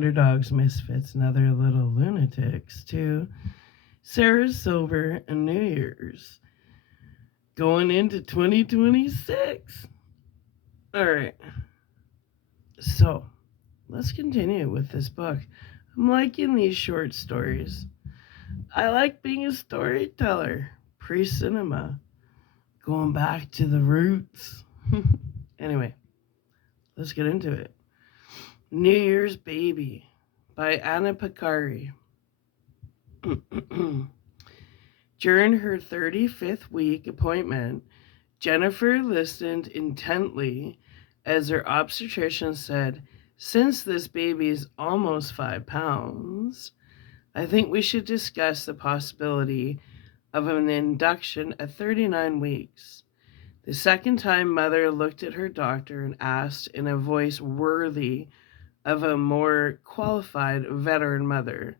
underdogs, misfits, and other little lunatics to Sarah's Silver and New Year's going into 2026. All right, so let's continue with this book. I'm liking these short stories. I like being a storyteller, pre cinema, going back to the roots. Anyway, let's get into it. New Year's Baby by Anna Picardi. During her 35th week appointment, Jennifer listened intently as her obstetrician said, "Since this baby is almost 5 pounds, I think we should discuss the possibility of an induction at 39 weeks." The second time, Mother looked at her doctor and asked in a voice worthy of a more qualified veteran mother,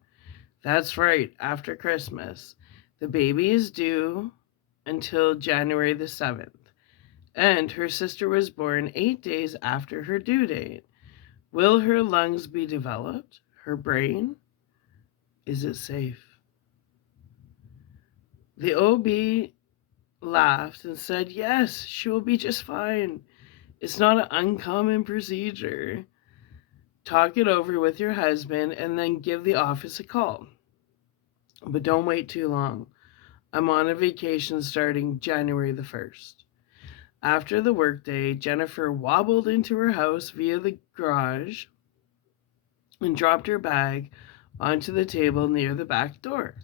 "That's right, after Christmas. The baby is due until January the 7th, and her sister was born 8 days after her due date. Will her lungs be developed? Her brain? Is it safe?" The OB laughed and said, "Yes, she will be just fine. It's not an uncommon procedure. Talk it over with your husband and then give the office a call. But don't wait too long. I'm on a vacation starting January the 1st. After the workday, Jennifer wobbled into her house via the garage and dropped her bag onto the table near the back door.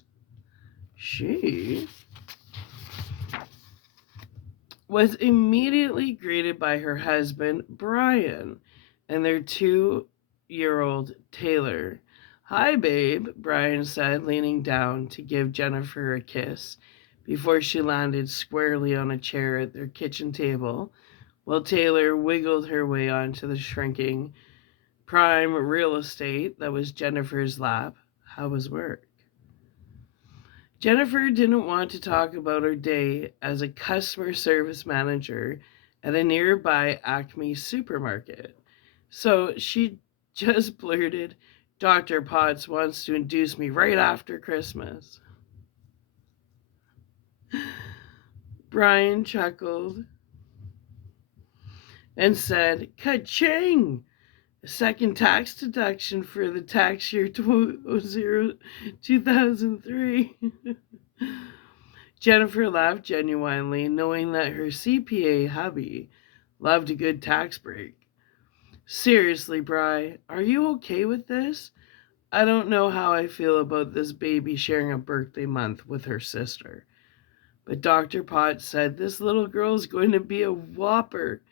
She was immediately greeted by her husband, Brian, and their 2-year-old Taylor. "Hi, babe," Brian said, leaning down to give Jennifer a kiss before she landed squarely on a chair at their kitchen table, while Taylor wiggled her way onto the shrinking prime real estate that was Jennifer's lap. How was work? Jennifer didn't want to talk about her day as a customer service manager at a nearby Acme supermarket, so she just blurted, "Dr. Potts wants to induce me right after Christmas." Brian chuckled and said, "Ka-ching! A second tax deduction for the tax year 2003. Jennifer laughed genuinely, knowing that her CPA hubby loved a good tax break. "Seriously, Bri, are you okay with this? I don't know how I feel about this baby sharing a birthday month with her sister. But Dr. Potts said this little girl is going to be a whopper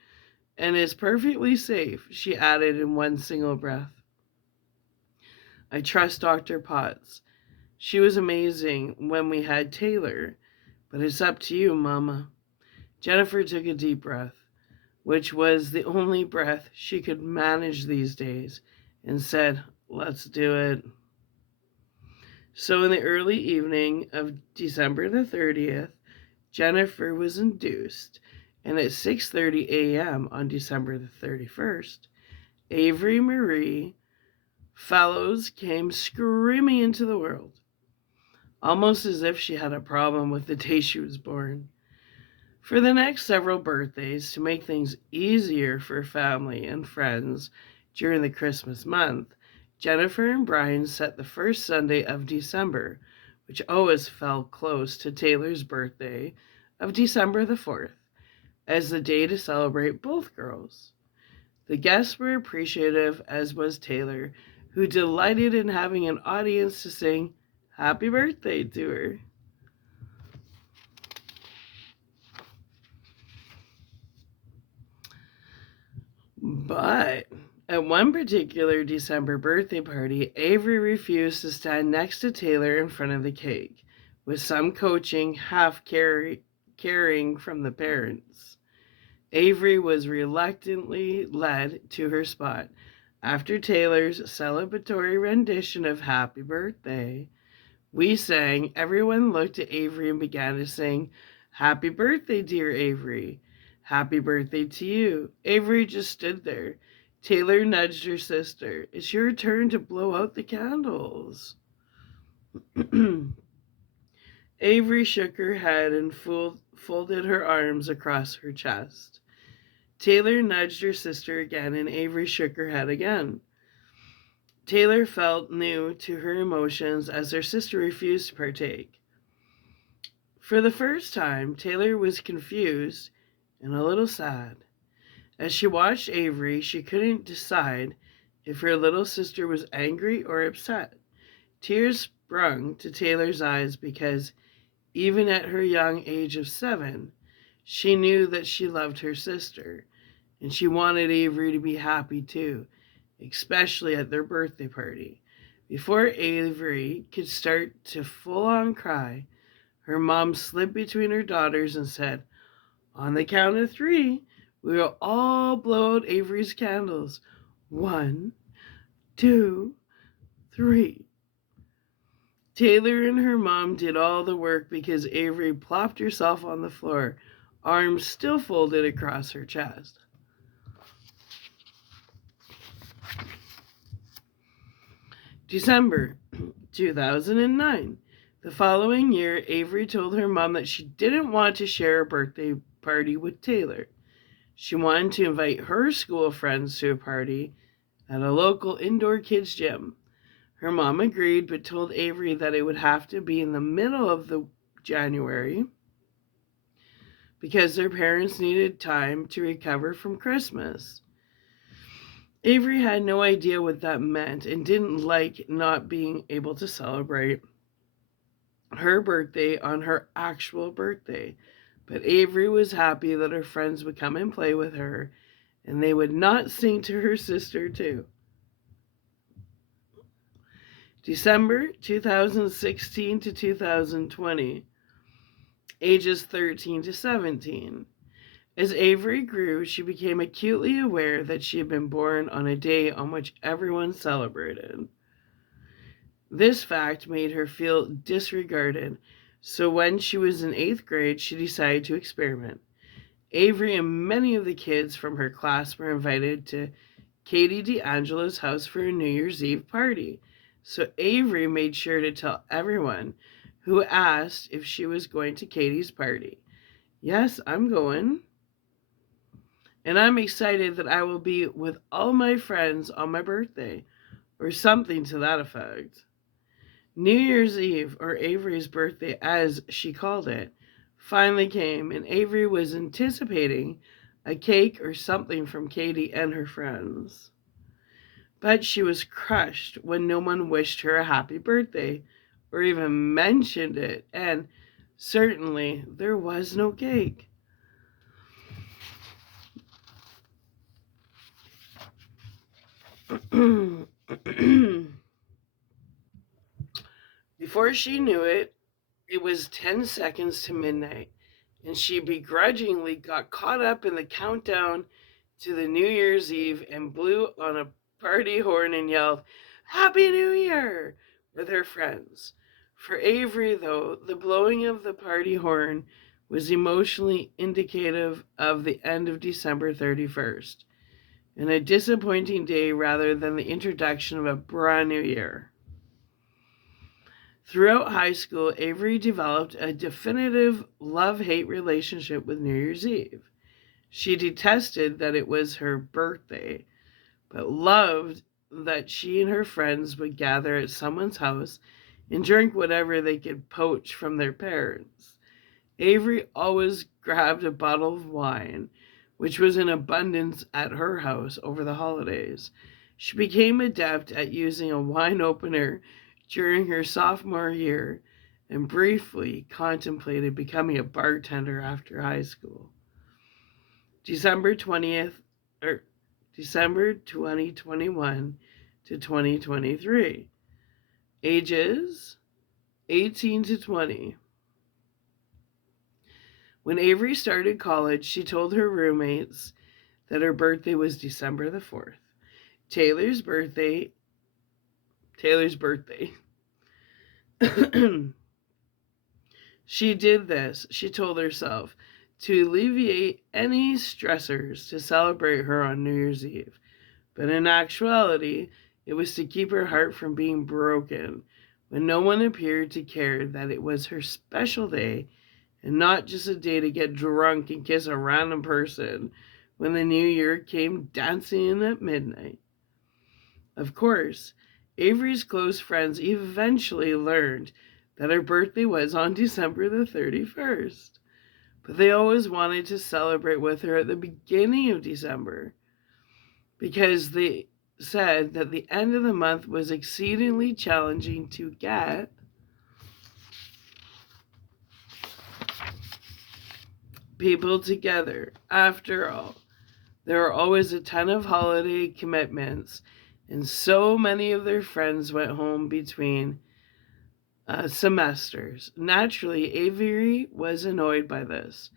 and is perfectly safe," she added in one single breath. "I trust Dr. Potts. She was amazing when we had Taylor, but it's up to you, Mama." Jennifer took a deep breath, which was the only breath she could manage these days, and said, "Let's do it." So in the early evening of December the 30th, Jennifer was induced, and at 6:30 a.m. on December the 31st, Avery Marie Fellows came screaming into the world, almost as if she had a problem with the day she was born. For the next several birthdays, to make things easier for family and friends during the Christmas month, Jennifer and Brian set the first Sunday of December, which always fell close to Taylor's birthday of December the 4th, as the day to celebrate both girls. The guests were appreciative, as was Taylor, who delighted in having an audience to sing happy birthday to her. But at one particular December birthday party, Avery refused to stand next to Taylor in front of the cake, with some coaching, caring from the parents. Avery was reluctantly led to her spot. After Taylor's celebratory rendition of Happy Birthday, we sang, everyone looked at Avery and began to sing, "Happy birthday, dear Avery. Happy birthday to you." Avery just stood there, Taylor nudged her sister. It's your turn to blow out the candles. Avery shook her head and folded her arms across her chest. Taylor nudged her sister again, and Avery shook her head again. Taylor felt new to her emotions as her sister refused to partake. For the first time, Taylor was confused and a little sad. As she watched Avery, she couldn't decide if her little sister was angry or upset. Tears sprung to Taylor's eyes because, even at her young age of 7, she knew that she loved her sister, and she wanted Avery to be happy too, especially at their birthday party. Before Avery could start to full-on cry, her mom slipped between her daughters and said, "On the count of 3, we will all blow out Avery's candles. 1, 2, 3." Taylor and her mom did all the work because Avery plopped herself on the floor, arms still folded across her chest. December 2009. The following year, Avery told her mom that she didn't want to share a birthday party with Taylor. She wanted to invite her school friends to a party at a local indoor kids gym. Her mom agreed, but told Avery that it would have to be in the middle of the January because their parents needed time to recover from Christmas. Avery had no idea what that meant and didn't like not being able to celebrate her birthday on her actual birthday. But Avery was happy that her friends would come and play with her, and they would not sing to her sister too. December 2016 to 2020, ages 13 to 17. As Avery grew, she became acutely aware that she had been born on a day on which everyone celebrated. This fact made her feel disregarded, so when she was in 8th grade, she decided to experiment. Avery and many of the kids from her class were invited to Katie DeAngelo's house for a New Year's Eve party. So Avery made sure to tell everyone who asked if she was going to Katie's party. "Yes, I'm going. And I'm excited that I will be with all my friends on my birthday," or something to that effect. New Year's Eve, or Avery's birthday as she called it, finally came, and Avery was anticipating a cake or something from Katie and her friends. But she was crushed when no one wished her a happy birthday or even mentioned it, and certainly there was no cake. Before she knew it, it was 10 seconds to midnight, and she begrudgingly got caught up in the countdown to the New Year's Eve and blew on a party horn and yelled, "Happy New Year!" with her friends. For Avery, though, the blowing of the party horn was emotionally indicative of the end of December 31st, and a disappointing day rather than the introduction of a brand new year. Throughout high school, Avery developed a definitive love-hate relationship with New Year's Eve. She detested that it was her birthday, but loved that she and her friends would gather at someone's house and drink whatever they could poach from their parents. Avery always grabbed a bottle of wine, which was in abundance at her house over the holidays. She became adept at using a wine opener during her sophomore year and briefly contemplated becoming a bartender after high school. December 20th, or December 2021 to 2023. Ages 18 to 20. When Avery started college, she told her roommates that her birthday was December the 4th. Taylor's birthday. She did this, she told herself, to alleviate any stressors to celebrate her on New Year's Eve. But in actuality, it was to keep her heart from being broken when no one appeared to care that it was her special day and not just a day to get drunk and kiss a random person when the new year came dancing in at midnight. Of course, Avery's close friends eventually learned that her birthday was on December the 31st, but they always wanted to celebrate with her at the beginning of December because they said that the end of the month was exceedingly challenging to get people together. After all, there are always a ton of holiday commitments, and so many of their friends went home between semesters. Naturally, Avery was annoyed by this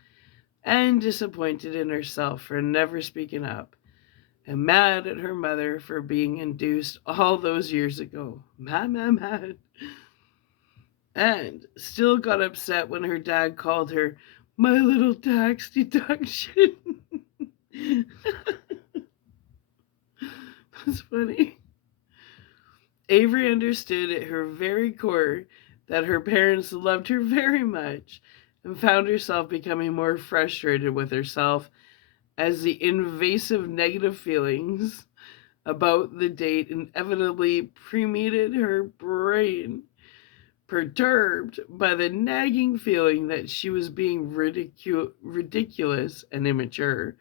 and disappointed in herself for never speaking up, and mad at her mother for being induced all those years ago. Mad. And still got upset when her dad called her my little tax deduction. That's funny. Avery understood at her very core that her parents loved her very much and found herself becoming more frustrated with herself as the invasive negative feelings about the date inevitably permeated her brain. Perturbed by the nagging feeling that she was being ridiculous and immature,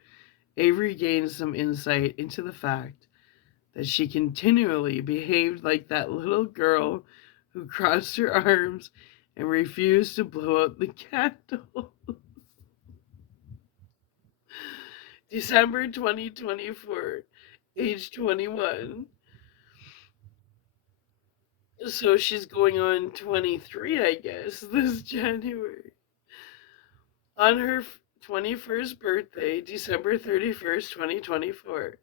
Avery gained some insight into the fact that she continually behaved like that little girl who crossed her arms and refused to blow out the candle. December 2024, age 21. So she's going on 23, I guess, this January. On her 21st birthday, December 31st, 2024,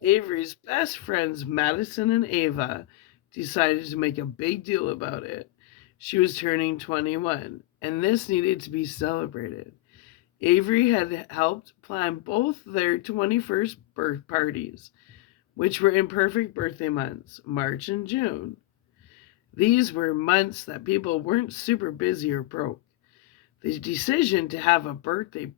Avery's best friends, Madison and Ava, decided to make a big deal about it. She was turning 21, and this needed to be celebrated. Avery had helped plan both their 21st birth parties, which were in perfect birthday months, March and June. These were months that people weren't super busy or broke. The decision to have a birthday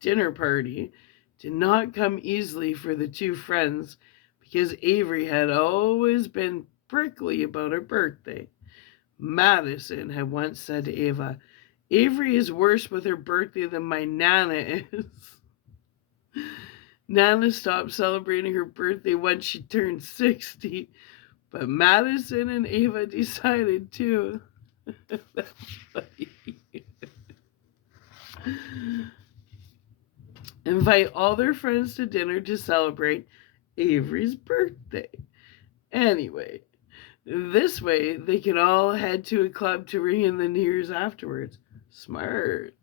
dinner party did not come easily for the two friends because Avery had always been prickly about her birthday. Madison had once said to Ava, Avery is worse with her birthday than my Nana is. Nana stopped celebrating her birthday once she turned 60, but Madison and Ava decided to. That's funny. Invite all their friends to dinner to celebrate Avery's birthday. Anyway, this way they could all head to a club to ring in the New Year's afterwards. Smart.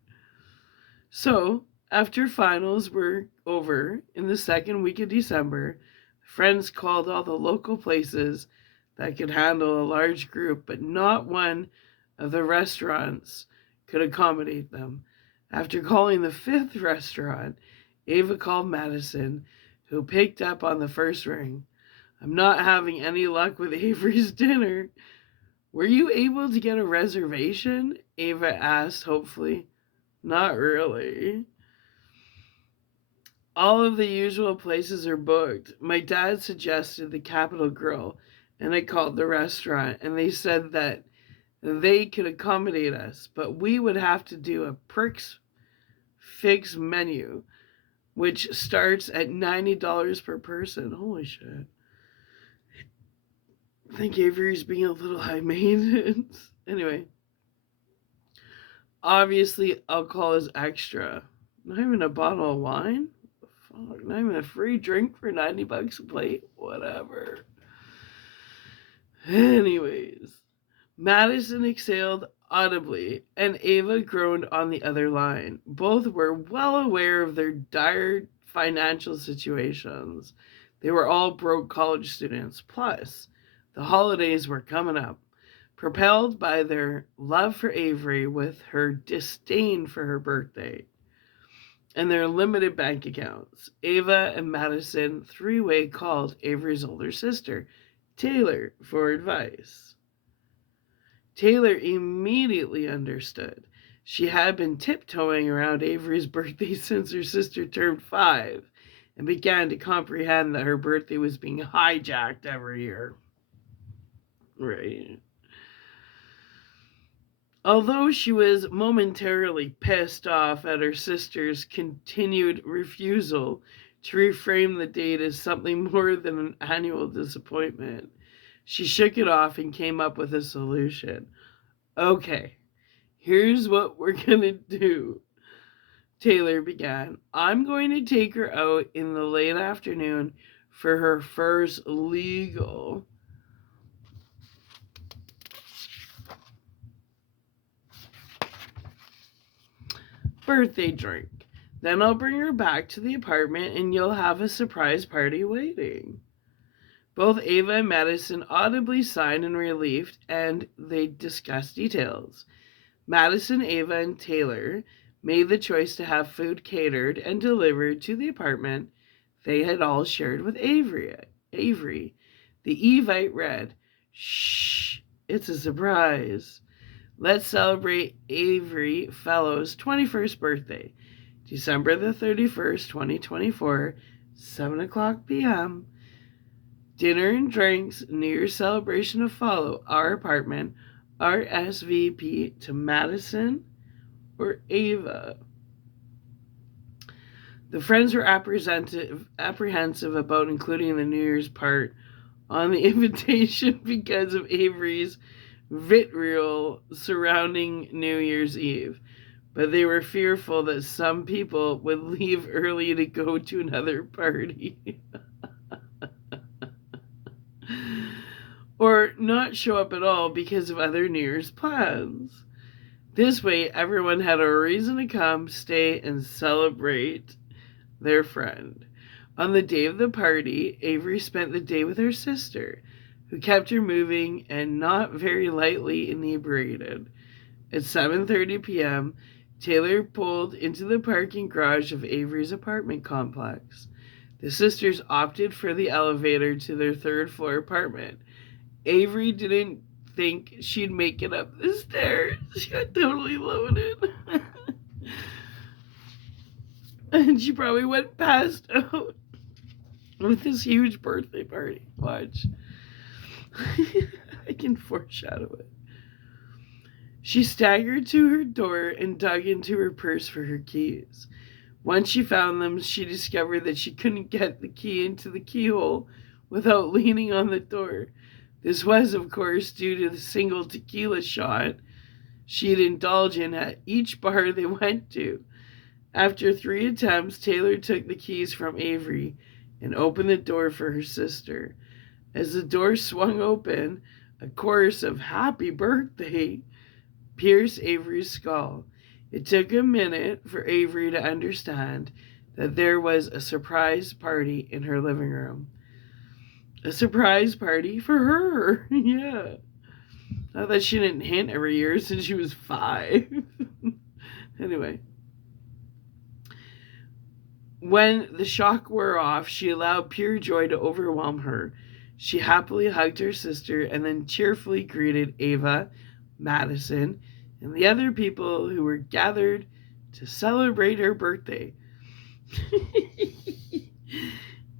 So, after finals were over in the second week of December, friends called all the local places that could handle a large group, but not one of the restaurants could accommodate them. After calling the fifth restaurant, Ava called Madison, who picked up on the first ring. I'm not having any luck with Avery's dinner. Were you able to get a reservation? Ava asked hopefully. Not really. All of the usual places are booked. My dad suggested the Capitol Grill, and I called the restaurant, and they said that they could accommodate us, but we would have to do a prix fixe menu, which starts at $90 per person. Holy shit. I think Avery's being a little high maintenance. Anyway, obviously, alcohol is extra. Not even a bottle of wine? Fuck, not even a free drink for $90 a plate? Whatever. Anyways, Madison exhaled audibly, and Ava groaned on the other line. Both were well aware of their dire financial situations. They were all broke college students. Plus, the holidays were coming up. Propelled by their love for Avery with her disdain for her birthday, and their limited bank accounts. Ava and Madison three-way called Avery's older sister, Taylor, for advice. Taylor immediately understood. She had been tiptoeing around Avery's birthday since her sister turned 5 and began to comprehend that her birthday was being hijacked every year. Right. Although she was momentarily pissed off at her sister's continued refusal to reframe the date as something more than an annual disappointment, she shook it off and came up with a solution. Okay, here's what we're gonna do, Taylor began. I'm going to take her out in the late afternoon for her first legal birthday drink. Then I'll bring her back to the apartment and you'll have a surprise party waiting. Both Ava and Madison audibly sighed in relief and they discussed details. Madison, Ava, and Taylor made the choice to have food catered and delivered to the apartment they had all shared with Avery. The Evite read, "Shh, it's a surprise. Let's celebrate Avery Fellow's 21st birthday, December the 31st, 2024, 7 o'clock p.m. Dinner and drinks, New Year's celebration to follow. Our apartment, RSVP to Madison or Ava." The friends were apprehensive about including the New Year's part on the invitation because of Avery's vitriol surrounding New Year's Eve, but they were fearful that some people would leave early to go to another party or not show up at all because of other New Year's plans. This way, everyone had a reason to come, stay, and celebrate their friend. On the day of the party, Avery spent the day with her sister, who kept her moving and not very lightly inebriated. At 7:30 p.m., Taylor pulled into the parking garage of Avery's apartment complex. The sisters opted for the elevator to their third-floor apartment. Avery didn't think she'd make it up the stairs. She got totally loaded. And she probably went passed out with this huge birthday party. Watch. I can foreshadow it. She staggered to her door and dug into her purse for her keys. Once she found them, she discovered that she couldn't get the key into the keyhole without leaning on the door. This was, of course, due to the single tequila shot she'd indulge in at each bar they went to. After 3 attempts, Taylor took the keys from Avery and opened the door for her sister. As the door swung open, a chorus of "Happy Birthday" pierced Avery's skull. It took a minute for Avery to understand that there was a surprise party in her living room. A surprise party for her. Yeah. Not that she didn't hint every year since she was 5. Anyway. When the shock wore off, she allowed pure joy to overwhelm her. She happily hugged her sister and then cheerfully greeted Ava, Madison, and the other people who were gathered to celebrate her birthday.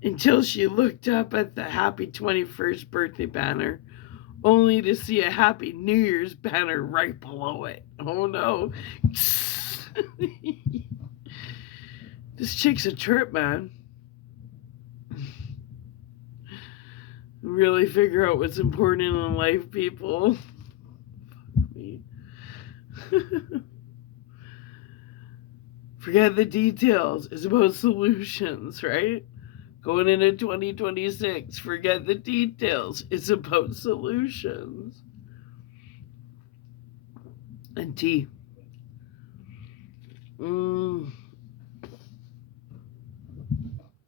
Until she looked up at the happy 21st birthday banner, only to see a happy New Year's banner right below it. Oh no. This chick's a trip, man. Really figure out what's important in life, people. Fuck me. Forget the details. It's about solutions, right? Going into 2026, forget the details. It's about solutions. And tea.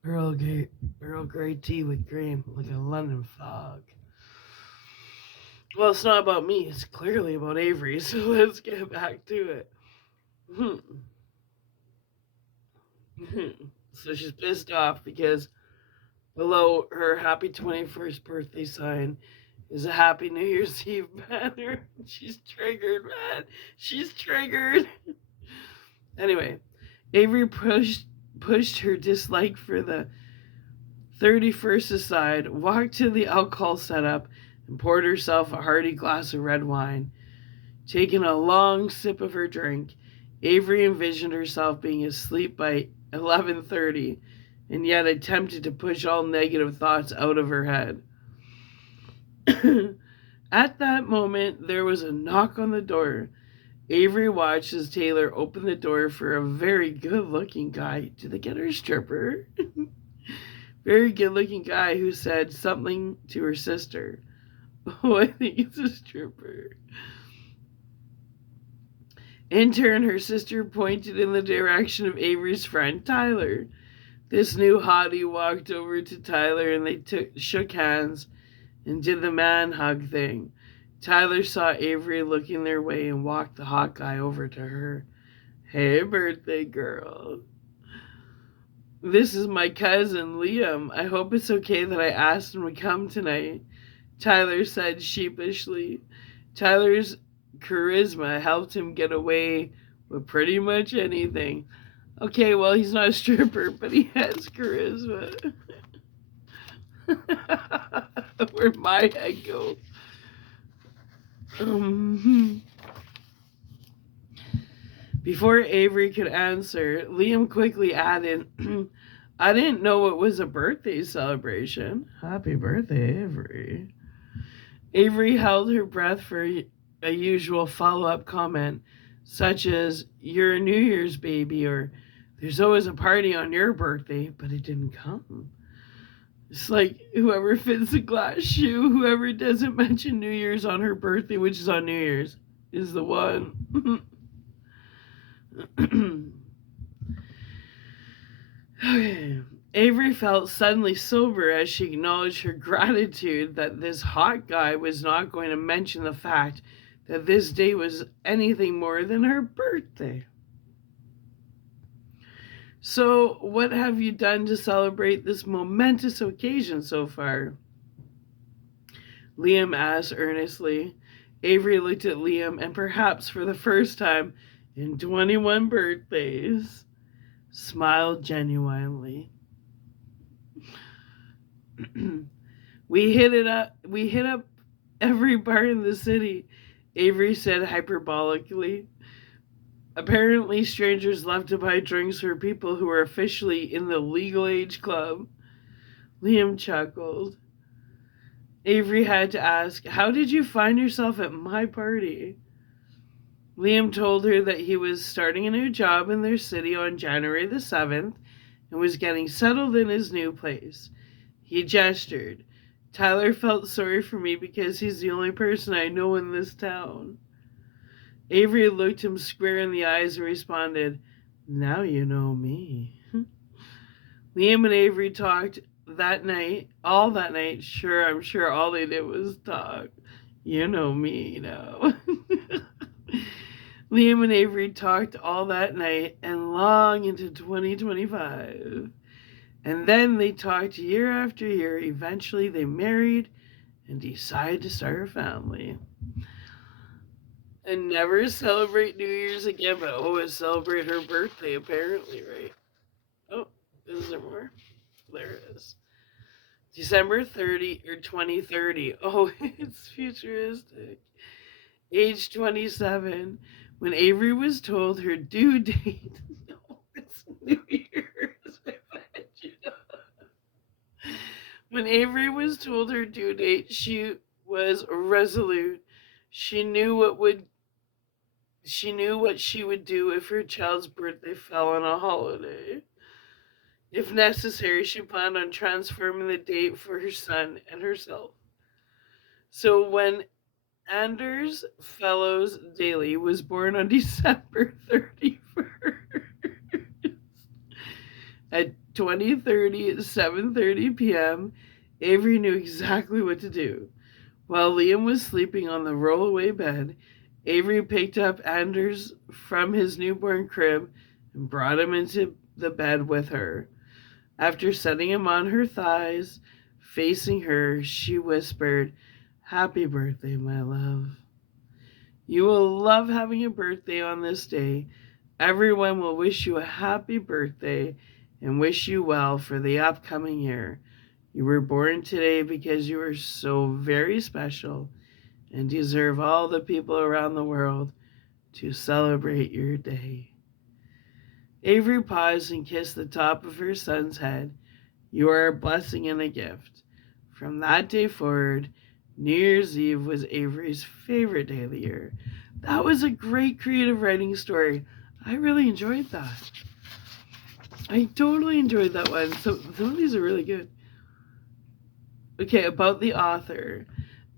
Earl Grey tea with cream, like a London fog. Well, it's not about me. It's clearly about Avery. So let's get back to it. So she's pissed off because below her happy 21st birthday sign is a happy New Year's Eve banner. She's triggered, man. She's triggered. Anyway, Avery pushed her dislike for the 31st aside, walked to the alcohol setup, and poured herself a hearty glass of red wine. Taking a long sip of her drink, Avery envisioned herself being asleep by 11:30 and yet attempted to push all negative thoughts out of her head. At that moment, there was a knock on the door. Avery watched as Taylor opened the door for a very good looking guy. Did they get her a stripper? Very good looking guy who said something to her sister. Oh, I think it's a stripper. In turn, her sister pointed in the direction of Avery's friend Tyler. This new hottie walked over to Tyler and they shook hands and did the man hug thing. Tyler saw Avery looking their way and walked the hot guy over to her. Hey, birthday girl. This is my cousin, Liam. I hope it's okay that I asked him to come tonight, Tyler said sheepishly. Tyler's charisma helped him get away with pretty much anything. Okay, well, he's not a stripper, but he has charisma. Where'd my head go? Before Avery could answer, Liam quickly added, I didn't know it was a birthday celebration. Happy birthday, Avery. Avery held her breath for a usual follow-up comment, such as, you're a New Year's baby, or there's always a party on your birthday, but it didn't come. It's like whoever fits the glass shoe, whoever doesn't mention New Year's on her birthday, which is on New Year's, is the one. Okay. Avery felt suddenly sober as she acknowledged her gratitude that this hot guy was not going to mention the fact that this day was anything more than her birthday. So, what have you done to celebrate this momentous occasion so far? Liam asked earnestly. Avery looked at Liam and perhaps for the first time in 21 birthdays, smiled genuinely. We hit up every bar in the city, Avery said hyperbolically. Apparently, strangers love to buy drinks for people who are officially in the legal age club. Liam chuckled. Avery had to ask, how did you find yourself at my party? Liam told her that he was starting a new job in their city on January the 7th and was getting settled in his new place. He gestured. Tyler felt sorry for me because he's the only person I know in this town. Avery looked him square in the eyes and responded, now you know me. Liam and Avery talked all that night. Sure, I'm sure all they did was talk. You know me now. Liam and Avery talked all that night and long into 2025. And then they talked year after year. Eventually they married and decided to start a family. And never celebrate New Year's again, but always celebrate her birthday, apparently, right? Oh, is there more? There is. December 30 or 2030. Oh, it's futuristic. Age 27. When Avery was told her due date. No, it's New Year's. I bet you know. When Avery was told her due date, she was resolute. She knew what she would do if her child's birthday fell on a holiday. If necessary, she planned on transforming the date for her son and herself. So when Anders Fellows Daly was born on December 31st at 20:30 at 7:30 p.m., Avery knew exactly what to do. While Liam was sleeping on the rollaway bed, Avery picked up Anders from his newborn crib and brought him into the bed with her. After setting him on her thighs, facing her, she whispered, "Happy birthday, my love. You will love having a birthday on this day. Everyone will wish you a happy birthday and wish you well for the upcoming year. You were born today because you are so very special and deserve all the people around the world to celebrate your day." Avery paused and kissed the top of her son's head. "You are a blessing and a gift." From that day forward, New Year's Eve was Avery's favorite day of the year. That was a great creative writing story. I really enjoyed that. I totally enjoyed that one. So some of these are really good. Okay, about the author.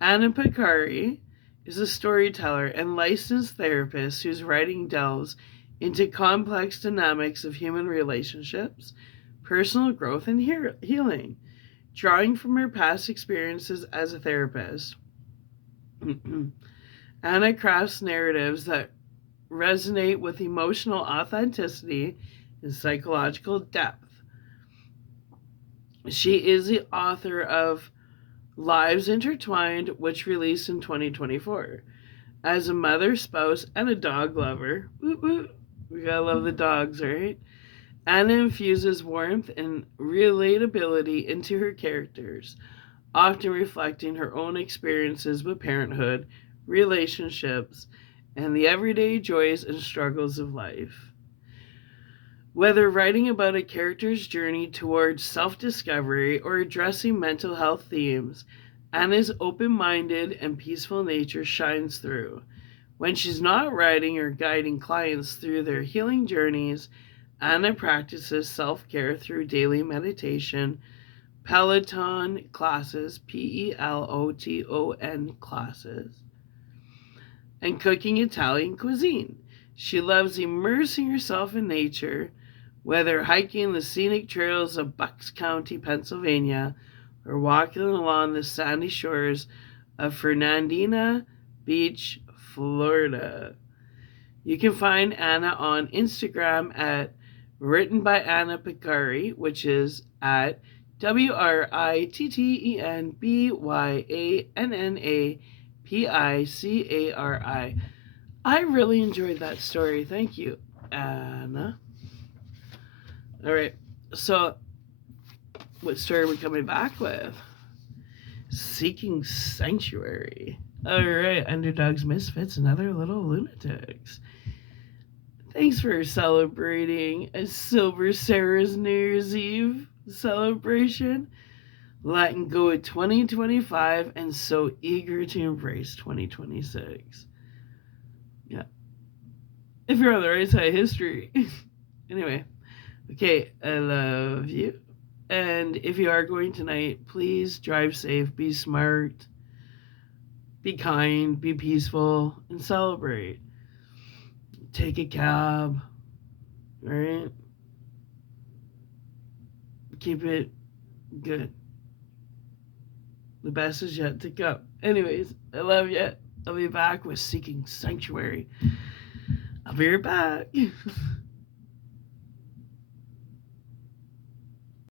Anna Picardi is a storyteller and licensed therapist whose writing delves into complex dynamics of human relationships, personal growth, and healing. Drawing from her past experiences as a therapist, Anna crafts narratives that resonate with emotional authenticity and psychological depth. She is the author of Lives Intertwined, which released in 2024. As a mother, spouse, and a dog lover, woo woo, we gotta love the dogs, right? Anna infuses warmth and relatability into her characters, often reflecting her own experiences with parenthood, relationships, and the everyday joys and struggles of life. Whether writing about a character's journey towards self-discovery or addressing mental health themes, Anna's open-minded and peaceful nature shines through. When she's not writing or guiding clients through their healing journeys, Anna practices self-care through daily meditation, Peloton classes, Peloton classes, and cooking Italian cuisine. She loves immersing herself in nature, whether hiking the scenic trails of Bucks County, Pennsylvania, or walking along the sandy shores of Fernandina Beach, Florida. You can find Anna on Instagram at Written by Anna Picardi, which is at WRITTENBYANNAPICARI. I really enjoyed that story. Thank you, Anna. All right, so what story are we coming back with? Seeking Sanctuary. All right, Underdogs, Misfits, and Other Little Lunatics. Thanks for celebrating a Silver Sarah's New Year's Eve celebration. Letting go of 2025 and so eager to embrace 2026. Yeah. If you're on the right side of history. Anyway. Okay, I love you. And if you are going tonight, please drive safe, be smart, be kind, be peaceful, and celebrate. Take a cab, right? Keep it good. The best is yet to come. Anyways, I love you. I'll be back with Seeking Sanctuary. I'll be right back.